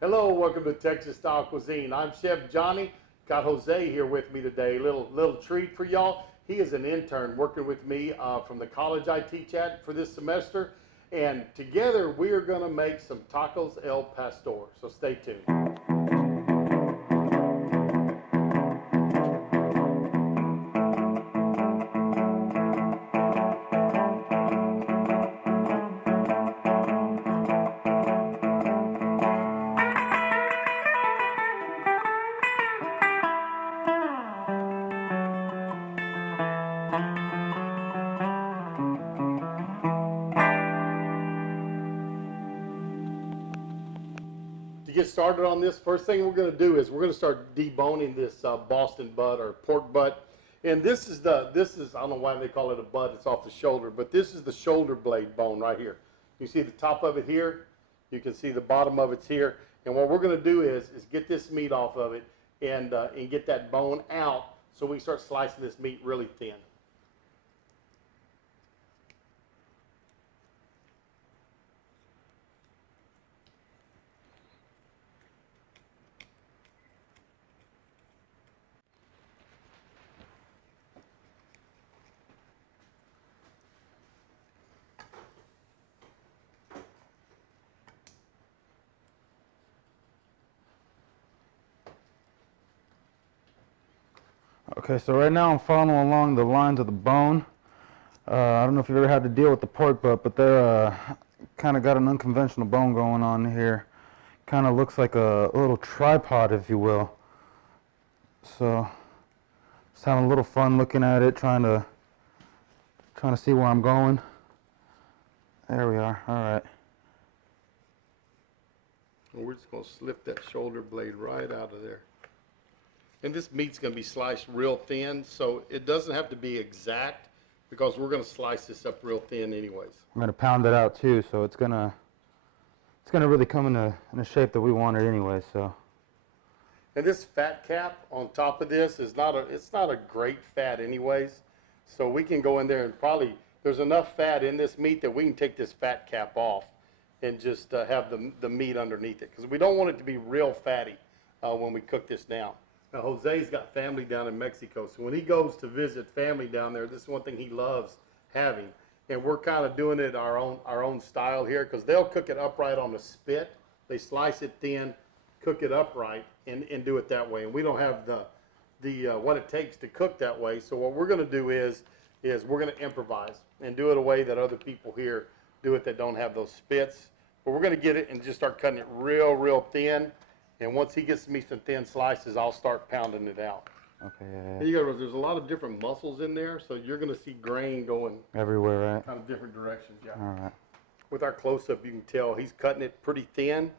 Hello, welcome to Texas Style Cuisine. I'm Chef Johnny. Got Jose here with me today. Little treat for y'all. He is an intern working with me from the college I teach at for this semester. And together we are going to make some tacos el pastor. So stay tuned. To get started on this, first thing we're going to do is we're going to start deboning this Boston butt or pork butt. And this is I don't know why they call it a butt, it's off the shoulder, but this is the shoulder blade bone right here. You see the top of it here, you can see the bottom of it's here. And what we're going to do is get this meat off of it and get that bone out so we can start slicing this meat really thin. Okay, so right now I'm following along the lines of the bone. I don't know if you've ever had to deal with the pork butt, but they're kind of got an unconventional bone going on here. Kind of looks like a little tripod, if you will. So just having a little fun looking at it, trying to see where I'm going. There we are. All right. And we're just going to slip that shoulder blade right out of there. And this meat's going to be sliced real thin, so it doesn't have to be exact because we're going to slice this up real thin anyways. I'm going to pound it out too, so it's going to really come in a shape that we want it anyway. So. And this fat cap on top of this is it's not a great fat anyways, so we can go in there and probably there's enough fat in this meat that we can take this fat cap off and just have the meat underneath it because we don't want it to be real fatty when we cook this down. Now, Jose's got family down in Mexico, so when he goes to visit family down there, this is one thing he loves having. And we're kind of doing it our own style here because they'll cook it upright on the spit. They slice it thin, cook it upright, and do it that way. And we don't have the what it takes to cook that way. So what we're going to do is we're going to improvise and do it a way that other people here do it that don't have those spits. But we're going to get it and just start cutting it real thin. And once he gets me some thin slices, I'll start pounding it out. Okay. There's a lot of different muscles in there, so you're going to see grain going everywhere, right? Kind of different directions, yeah. All right. With our close-up, you can tell he's cutting it pretty thin,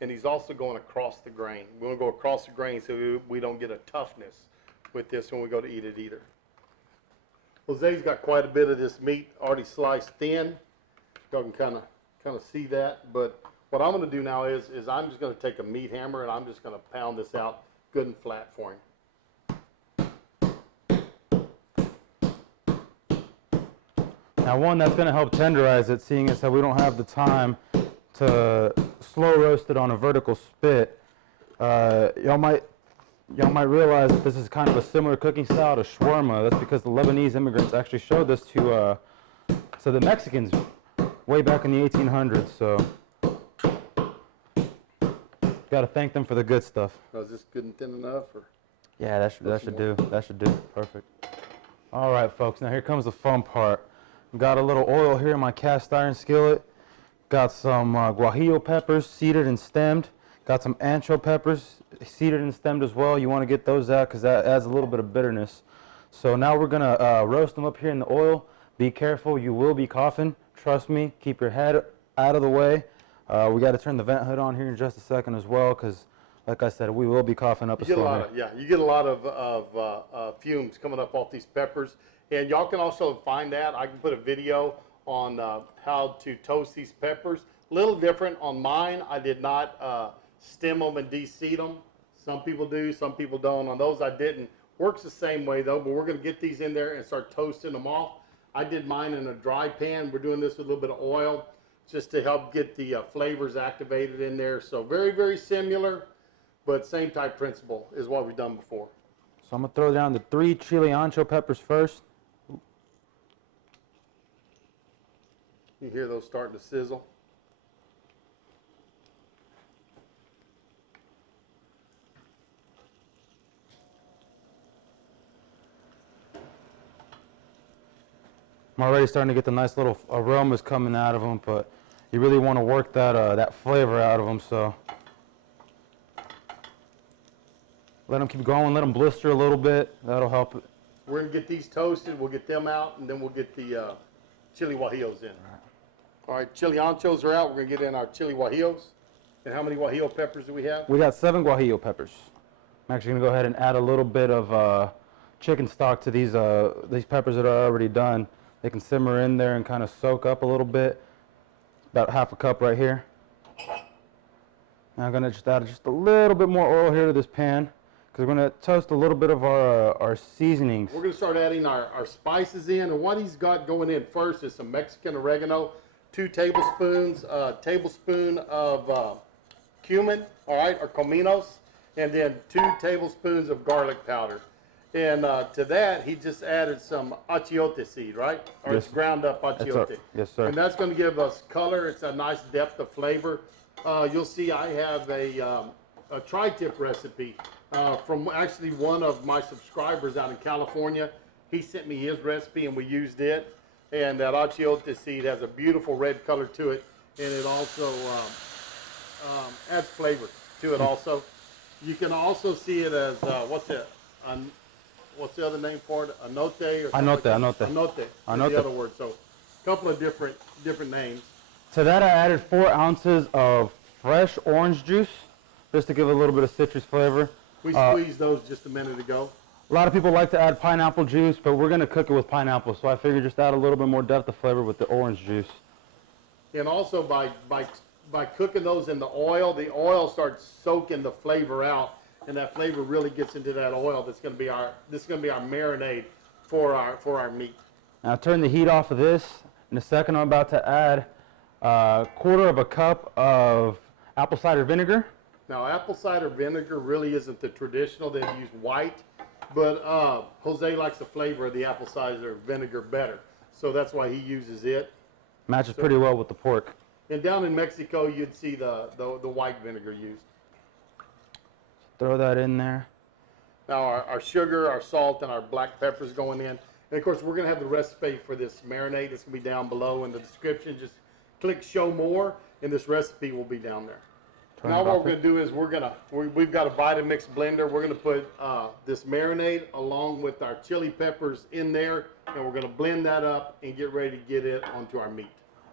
and he's also going across the grain. We want to go across the grain so we don't get a toughness with this when we go to eat it either. Jose's got quite a bit of this meat already sliced thin. Y'all can kind of see that, but what I'm going to do now is I'm just going to take a meat hammer and I'm just going to pound this out good and flat for him. Now one that's going to help tenderize it, seeing as how we don't have the time to slow roast it on a vertical spit, y'all might realize that this is kind of a similar cooking style to shawarma. That's because the Lebanese immigrants actually showed this to the Mexicans way back in the 1800s. So. Got to thank them for the good stuff. Is this good and thin enough? Or? Yeah, that should do. That should do. Perfect. All right, folks. Now here comes the fun part. Got a little oil here in my cast iron skillet. Got some Guajillo Peppers, seeded and stemmed. Got some Ancho Peppers, seeded and stemmed as well. You want to get those out because that adds a little bit of bitterness. So now we're going to roast them up here in the oil. Be careful. You will be coughing. Trust me. Keep your head out of the way. We got to turn the vent hood on here in just a second as well, because, like I said, we will be coughing up a storm. You get a lot of fumes coming up off these peppers, and y'all can also find that. I can put a video on how to toast these peppers. A little different on mine. I did not stem them and de-seed them. Some people do, some people don't. On those I didn't. Works the same way though, but we're going to get these in there and start toasting them off. I did mine in a dry pan. We're doing this with a little bit of oil. just to help get the flavors activated in there. So very, very similar, but same type principle is what we've done before. So I'm gonna throw down the 3 chili ancho peppers first. You hear those starting to sizzle. I'm already starting to get the nice little aromas coming out of them, but you really want to work that that flavor out of them. So let them keep going, let them blister a little bit. That'll help it. We're gonna get these toasted. We'll get them out, and then we'll get the chili guajillos in. All right, chili anchos are out. We're gonna get in our chili guajillos. And how many guajillo peppers do we have? We got 7 guajillo peppers. I'm actually gonna go ahead and add a little bit of chicken stock to these peppers that are already done. They can simmer in there and kind of soak up a little bit. About half a cup right here. Now I'm gonna just add just a little bit more oil here to this pan because we're gonna toast a little bit of our seasonings. We're gonna start adding our spices in, and what he's got going in first is some Mexican oregano, 2 tablespoons, tablespoon of cumin, all right, or cominos, and then 2 tablespoons of garlic powder. And to that, he just added some achiote seed, right? Or Yes. it's ground up achiote. Yes, sir. And that's going to give us color. It's a nice depth of flavor. You'll see I have a tri-tip recipe from actually one of my subscribers out in California. He sent me his recipe and we used it. And that achiote seed has a beautiful red color to it. And it also adds flavor to it also. You can also see it as, what's the other name for it? Anote or something like that? Anote. Anote. The other word. So a couple of different names. To that I added 4 ounces of fresh orange juice just to give it a little bit of citrus flavor. We squeezed those just a minute ago. A lot of people like to add pineapple juice, but we're going to cook it with pineapple, so I figured just add a little bit more depth of flavor with the orange juice. And also by cooking those in the oil starts soaking the flavor out, and that flavor really gets into that oil. This is going to be our marinade for our meat. Now turn the heat off of this. In a second, I'm about to add a 1/4 cup of apple cider vinegar. Now, apple cider vinegar really isn't the traditional. They use white, but Jose likes the flavor of the apple cider vinegar better, so that's why he uses it. Matches pretty well with the pork. And down in Mexico, you'd see the white vinegar used. Throw that in there. Now, our sugar, our salt, and our black peppers going in. And of course, we're going to have the recipe for this marinade. It's going to be down below in the description. Just click show more, and this recipe will be down there. Now what we're going to do is we've got a Vitamix blender. We're going to put this marinade along with our chili peppers in there, and we're going to blend that up and get ready to get it onto our meat.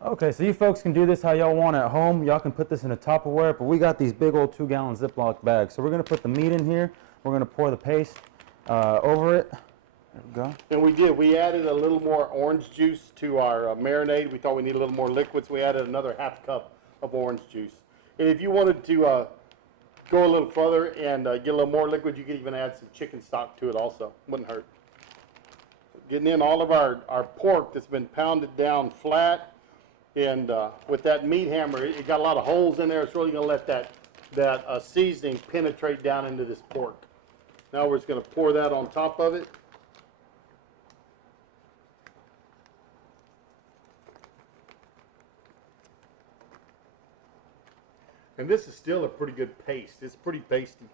Okay, so you folks can do this how y'all want at home. Y'all can put this in a Tupperware, but we got these big old 2-gallon Ziploc bags. So we're going to put the meat in here. We're going to pour the paste over it. There we go. And we did. We added a little more orange juice to our marinade. We thought we needed a little more liquid, so we added another 1/2 cup of orange juice. And if you wanted to go a little further and get a little more liquid, you could even add some chicken stock to it also. Wouldn't hurt. Getting in all of our pork that's been pounded down flat. And with that meat hammer, it got a lot of holes in there. It's really going to let that seasoning penetrate down into this pork. Now we're just going to pour that on top of it. And this is still a pretty good paste. It's pretty pasty.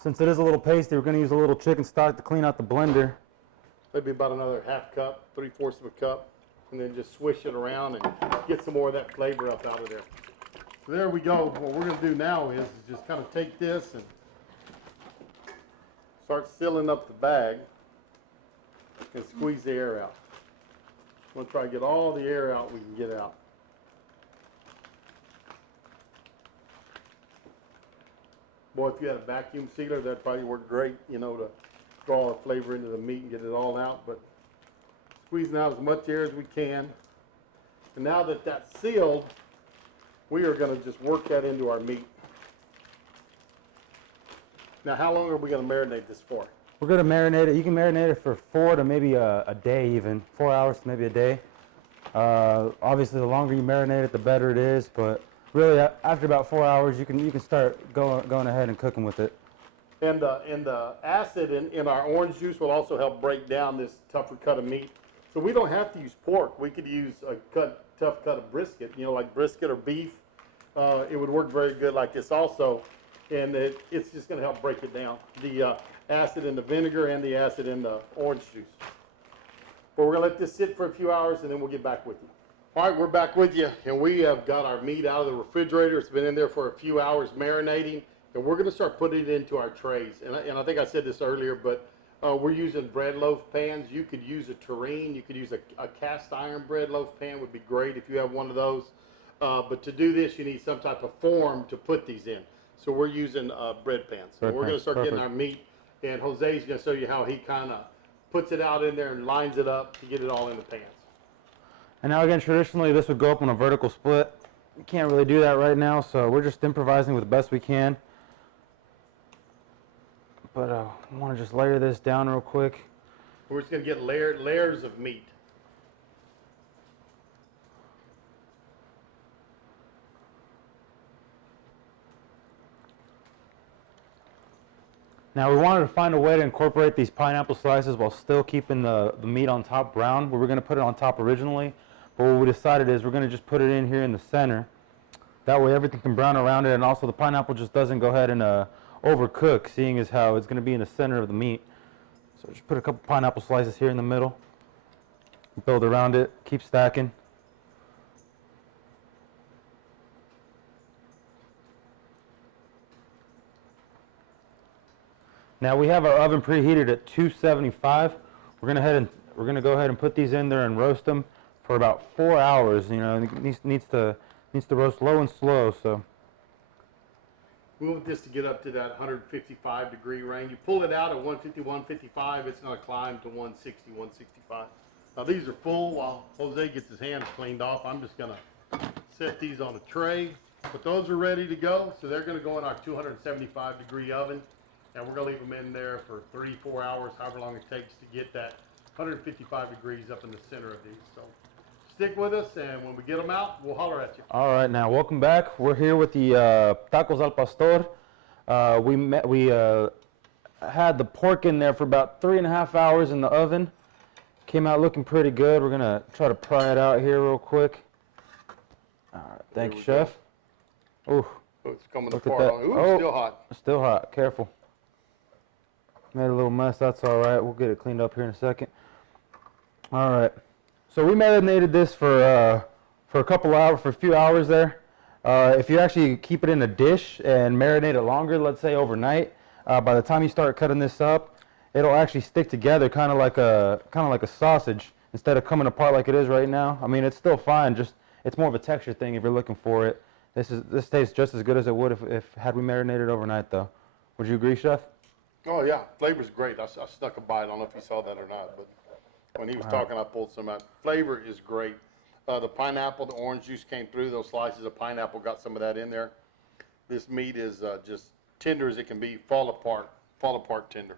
Since it is a little pasty, we're going to use a little chicken stock to clean out the blender. Maybe about another 1/2 cup, 3/4 of a cup. And then just swish it around and get some more of that flavor up out of there. So there we go. What we're going to do now is just kind of take this and start sealing up the bag and squeeze the air out. We'll try to get all the air out we can get out. Boy, if you had a vacuum sealer, that'd probably work great, you know, to draw the flavor into the meat and get it all out. But squeezing out as much air as we can. And now that that's sealed, we are going to just work that into our meat. Now, how long are we going to marinate this for? We're going to marinate it. You can marinate it for 4 to maybe a day even. 4 hours to maybe a day. Obviously, the longer you marinate it, the better it is. But really, after about 4 hours, you can start going ahead and cooking with it. And the acid in our orange juice will also help break down this tougher cut of meat. So we don't have to use pork. We could use a tough cut of brisket, you know, like brisket or beef. It would work very good like this also. And it's just going to help break it down. The acid in the vinegar and the acid in the orange juice. But we're going to let this sit for a few hours and then we'll get back with you. All right, we're back with you. And we have got our meat out of the refrigerator. It's been in there for a few hours marinating. And we're going to start putting it into our trays. And I think I said this earlier, but we're using bread loaf pans. You could use a tureen. You could use a cast iron bread loaf pan would be great if you have one of those. But to do this, you need some type of form to put these in. So we're using bread pans. So we're going to start getting our meat. And Jose's going to show you how he kind of puts it out in there and lines it up to get it all in the pans. And now again, traditionally this would go up on a vertical split. We can't really do that right now, so we're just improvising with the best we can. But I want to just layer this down real quick. We're just going to get layers of meat. Now we wanted to find a way to incorporate these pineapple slices while still keeping the meat on top brown. We were going to put it on top originally, but what we decided is we're going to just put it in here in the center. That way everything can brown around it, and also the pineapple just doesn't go ahead and overcook, seeing as how it's going to be in the center of the meat. So just put a couple pineapple slices here in the middle, build around it, keep stacking. Now we have our oven preheated at 275. We're going to go ahead and put these in there and roast them for about 4 hours. You know, it needs to roast low and slow. So We want this to get up to that 155 degree range. You pull it out at 150, 155, it's going to climb to 160, 165. Now these are full while Jose gets his hands cleaned off. I'm just going to set these on a tray. But those are ready to go. So they're going to go in our 275 degree oven. And we're going to leave them in there for 3-4 hours, however long it takes to get that 155 degrees up in the center of these. So stick with us, and when we get them out, we'll holler at you. All right, now welcome back. We're here with the tacos al pastor. We had the pork in there for about 3.5 hours in the oven. Came out looking pretty good. We're gonna try to pry it out here real quick. All right, thank you, Chef. Ooh, Oh, it's coming look at apart. that. Ooh, Oh, still hot. Still hot. Careful. Made a little mess. That's all right. We'll get it cleaned up here in a second. All right. So we marinated this for a couple hours, for a few hours there. If you actually keep it in a dish and marinate it longer, let's say overnight, by the time you start cutting this up, it'll actually stick together, kind of like a sausage, instead of coming apart like it is right now. I mean, it's still fine. Just it's more of a texture thing if you're looking for it. This tastes just as good as it would if had we marinated overnight, though. Would you agree, Chef? Oh, yeah. Flavor's great. I stuck a bite. I don't know if you saw that or not, but when he was talking, I pulled some out. Flavor is great. The pineapple, the orange juice came through. Those slices of pineapple got some of that in there. This meat is just tender as it can be. Fall apart tender.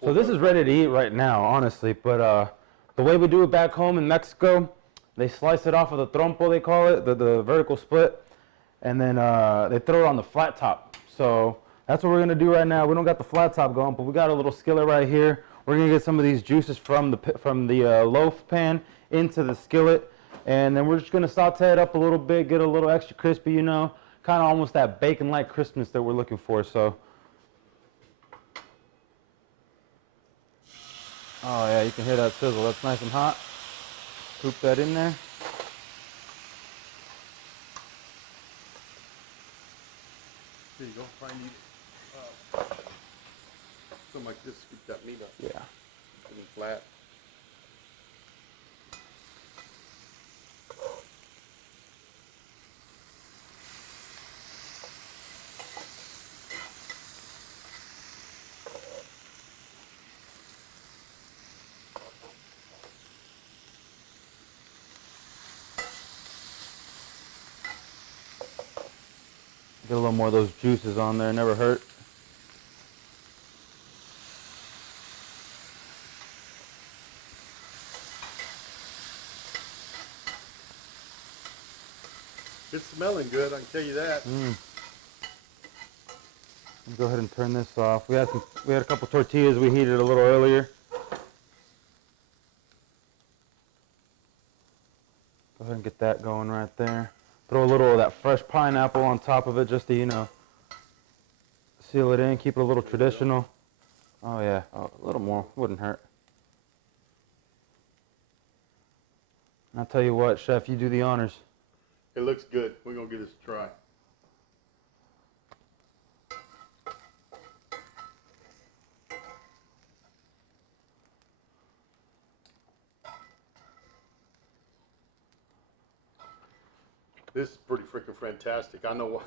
So this is ready to eat right now, honestly. But the way we do it back home in Mexico, they slice it off of the trompo, they call it, the vertical split, and then they throw it on the flat top. So that's what we're gonna do right now. We don't got the flat top going, but we got a little skillet right here. We're gonna get some of these juices from the loaf pan into the skillet, and then we're just gonna saute it up a little bit, get a little extra crispy, you know, kind of almost that bacon-like crispness that we're looking for. So, oh yeah, you can hear that sizzle. That's nice and hot. Scoop that in there. There you go. Probably need something like this. Scoop that meat up. Yeah. Put it flat. Get a little more of those juices on there, never hurt. It's smelling good, I can tell you that. Go ahead and turn this off. We had a couple tortillas we heated a little earlier. Go ahead and get that going right there. Throw a little of that fresh pineapple on top of it just to, you know, seal it in, keep it a little traditional. Oh yeah, oh, a little more, wouldn't hurt. I'll tell you what, Chef, you do the honors. It looks good. We're gonna give this a try. This is pretty freaking fantastic. I know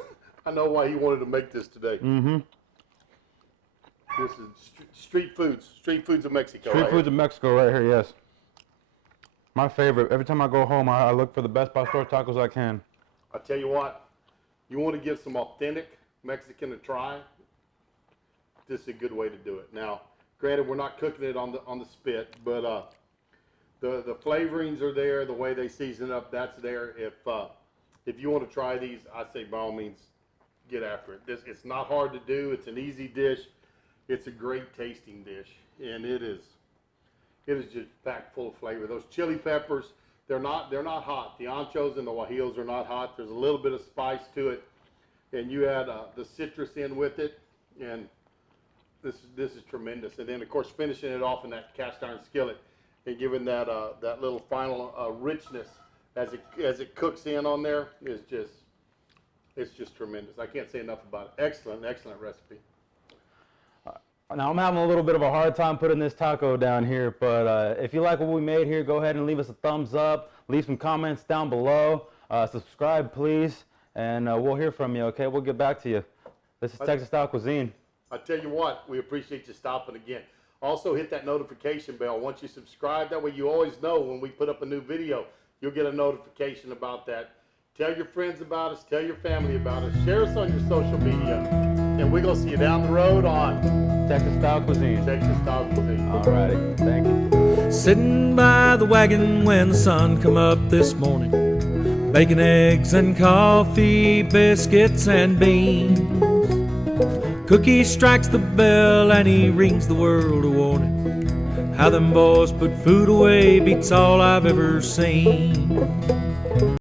why he wanted to make this today. Mm-hmm. This is street foods of Mexico. Street right foods here. of Mexico right here, yes. My favorite. Every time I go home, I look for the best pastor tacos I can. I tell you what, you want to give some authentic Mexican a try, this is a good way to do it. Now, granted, we're not cooking it on the spit, but the flavorings are there. The way they season it up, that's there. If you want to try these, I say by all means, get after it. It's not hard to do. It's an easy dish. It's a great tasting dish, and it is just packed full of flavor. Those chili peppers, they're not hot. The anchos and the guajillos are not hot. There's a little bit of spice to it, and you add the citrus in with it, and this is tremendous. And then of course finishing it off in that cast iron skillet and giving that that little final richness as it cooks in on there is just tremendous. I can't say enough about it. Excellent recipe. Now, I'm having a little bit of a hard time putting this taco down here, but if you like what we made here, go ahead and leave us a thumbs up, leave some comments down below, subscribe please, and we'll hear from you, okay? We'll get back to you. This is Texas Style Cuisine. I tell you what, we appreciate you stopping again. Also hit that notification bell. Once you subscribe, that way you always know when we put up a new video, you'll get a notification about that. Tell your friends about us, tell your family about us, share us on your social media, and we're going to see you down the road on Texas Style Cuisine. Texas Style Cuisine. Alrighty, thank you. Sitting by the wagon when the sun come up this morning, bacon, eggs, and coffee, biscuits, and beans. Cookie strikes the bell and he rings the world a warning. How them boys put food away beats all I've ever seen.